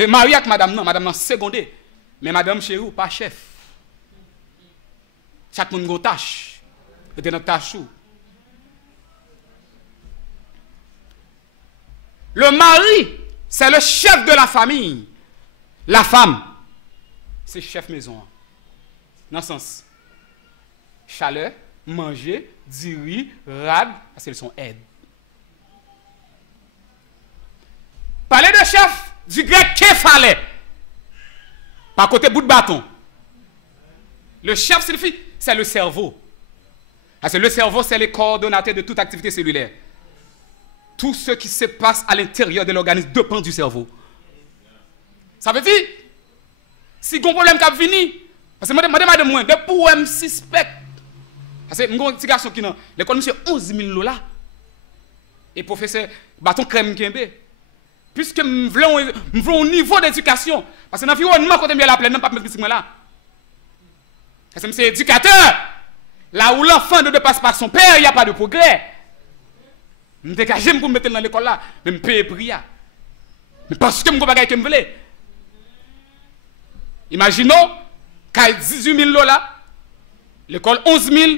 Marie avec madame non secondé. Mais madame chérie, pas chef. Chaque monde a une tâche. Et notre tâche. Le mari, c'est le chef de la famille. La femme, c'est chef maison. Dans ce sens. Chaleur, manger, diri, rad, parce qu'elles sont aides. Parler de chef, du grec képhale. Par côté bout de bâton. Le chef signifie, c'est le cerveau. Parce que le cerveau, c'est le coordonnateur de toute activité cellulaire. Tout ce qui se passe à l'intérieur de l'organisme dépend du cerveau. Ça veut dire, si vous avez un problème qui a fini, parce que je demande moi, depuis où je suspect. Parce que je suis un petit garçon qui est l'école, monsieur 11 000 $. Et professeur, bâton crème Kembe. Puisque je veux un niveau d'éducation. Parce que dans l'environnement, quand je viens la plaine, je ne peux pas mettre ce là. Parce que je suis éducateur. Là où l'enfant ne dépasse pas son père, il n'y a pas de progrès. Je me dégage pour me mettre dans l'école là, mais je paye pour rien. Mais parce que je ne sais pas me veux. Imaginons qu'il y a 18 000 $, l'école 11 000,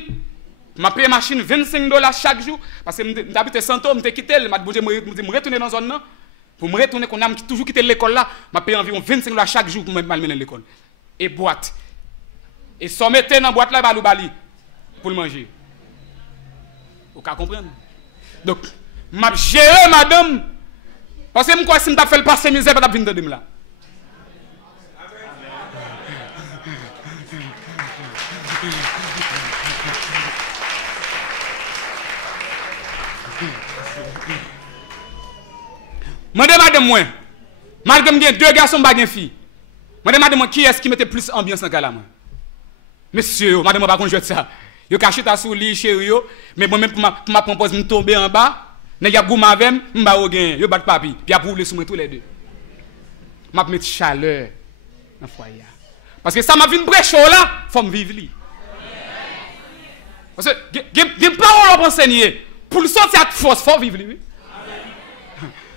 Je paye machine $25 chaque jour. Parce que j'habite Santo, je quitté, je me retourner dans la zone. Pour me retourner, qu'on a toujours quitté l'école là, je paye environ $25 chaque jour pour me mener à l'école. Et boîte. Et si on mettait dans la boîte là, bali pour le manger. Vous comprenez? Donc, je gère madame. Parce que je crois que si je fais le passer misère, je vais venir là. Madame moi, malgré que deux garçons et une fille, madame qui est-ce qui mettait plus ambiance en gala? Monsieur, madame pas qu'on joue ça. Yo caché ta sous lit chéri yo, mais moi même pour ma propose me tomber en bas, ne y a gouma avec m'ba au gain, yo bat papi, puis a pour les sous tous les deux. M'a mettre chaleur dans foyer. Parce que ça m'a vu une brèche là, faut me vivre li. Parce que gen parole pour enseigner, pour le sortir à force faut vivre li.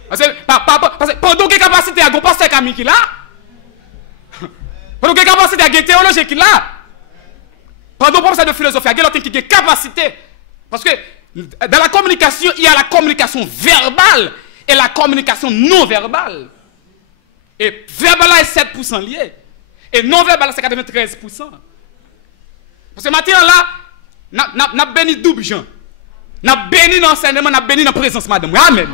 Parce que pendant que capacité à gon pasteur Camille qui là, pendant que capacité à théologie qui là, pendant professeur de philosophie, il y a l'autre qui a capacité. Parce que dans la communication, il y a la communication verbale et la communication non verbale. Et verbal est 7% lié. Et non verbal c'est 93%. Parce que maintenant là, n'a béni double gens. N'a béni dans l'enseignement, n'a béni dans la présence madame. Amen.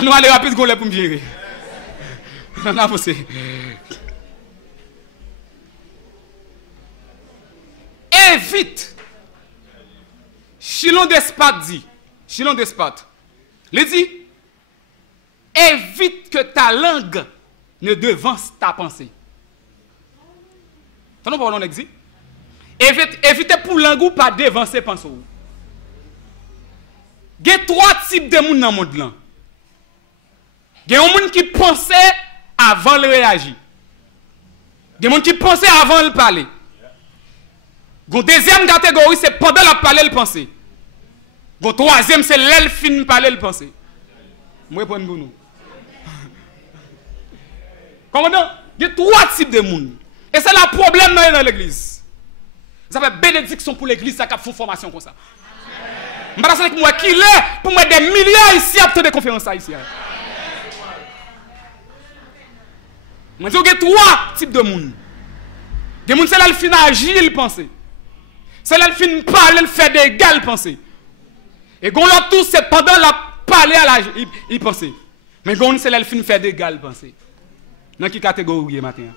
Nous allons rapide pour me gérer. On a avancé. Évite. Chilon d'Espat dit. Chilon d'Espat. Il dit. Évite que ta langue ne devance ta pensée. Ça nous parlons d'exit. Évitez pour langue ou pas devancer pensée. Il y a 3 types de monde dans le monde là. Il y a des gens qui pensaient avant de réagir. Il y a des gens qui pensaient avant de parler. La deuxième catégorie, c'est pendant la parler, le penser. La troisième, c'est l'elfin de parler, le penser. Je réponds pour nous. Commandant, il y a 3 types de monde. Et c'est le problème dans l'église. Ça fait bénédiction pour l'église, ça fait une formation comme ça. Je ne sais pas moi qui l'est pour moi des milliards ici à faire des conférences ici. Je dis qu'il y a 3 types de monde. Il y a des gens qui sont là, agir, ils pensent. C'est là, ils parler, ils faire des gars, ils pensent. Et l'autre tout, c'est pendant la parler à l'âge, ils pensent. Mais c'est là, ils faire des gars, ils pensent. Dans quelle catégorie matin?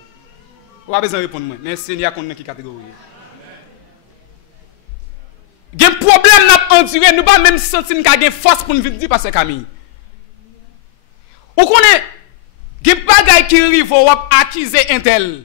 Vous avez besoin de répondre. Mais Seigneur, dans quelle catégorie? Il y a un problème à endurer, nous ne pas même sentir qu'il y a une force pour nous dire parce que Camille. Vous connaissez? Il y a des gens qui arrivent à accuser un tel.